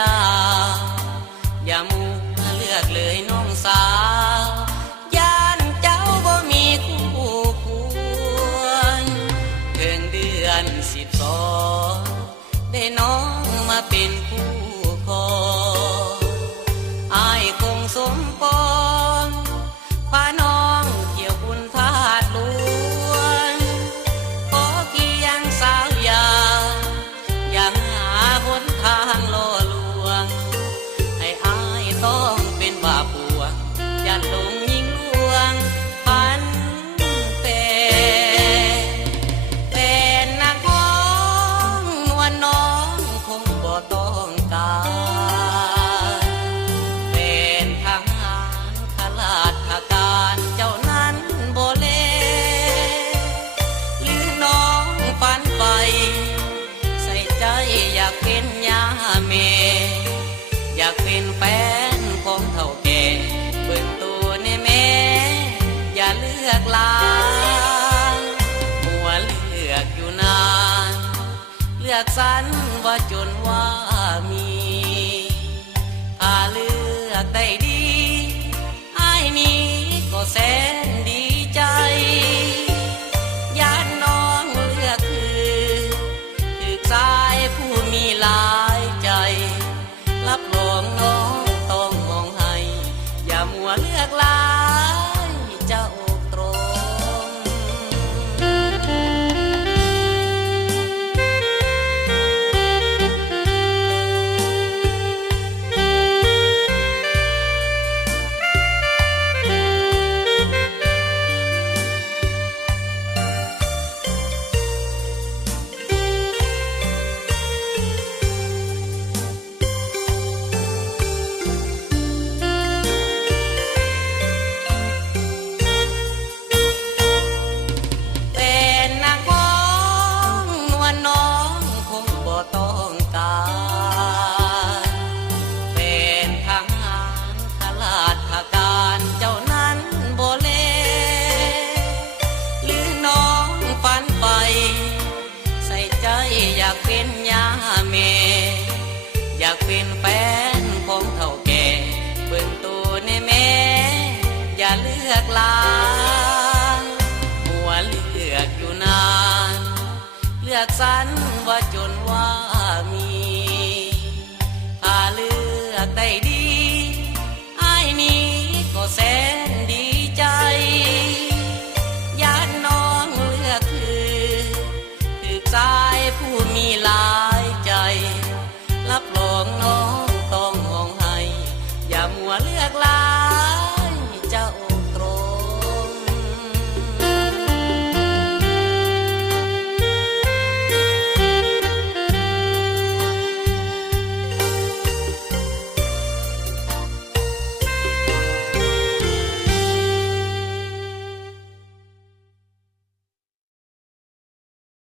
ดาวอย่ามัวเลือกเลยน้องสาวย่านเจ้าบ่มีคู่ควรถึงเดือน12ได้น้องมาเป็นคู่ครองอ้ายคงสมปองพาน้องเที่ยวบุญทาสหลวงขอเพียงสาวยาอย่าหาหนทางล่อลวงให้อ้ายต้องเป็นบาปวงอย่าหลงยิ่งลวงพันเป็นนักร้องนวลน้องคงบ่ต้องการเป็นทหารข้าราชการเจ้านั้นบ่เลหรือน้องฝันไปใส่ใจอยากเป็นยาเมอยากเป็นแฟนของเฒ่าแก่เบิ่งตัวในแม่อย่าเลือกลางมัวเลือกอยู่นานเลือกสรรว่าจนว่ามีถ้าเลือกได้ดีอ้ายนี้ก็แสนดีใจญาติน้องเลือกคือชายผู้มีหลายใจรับรองน้องต้องมองให้อย่ามัวเลือกหลายเจ้าตรงเป็นนักร้องนวลน้องคงบ่ต้องการเป็นทหารข้าราชการเจ้านั้นบ่เลหรือน้องฝันไปใส่ใจอยากเป็นยาเมอยากเป็นแฟนของเฒ่าแก่เบิ่งตัวในแม่อย่าเลือกลางมัวเลือกอยู่นานเลือกสรรว่า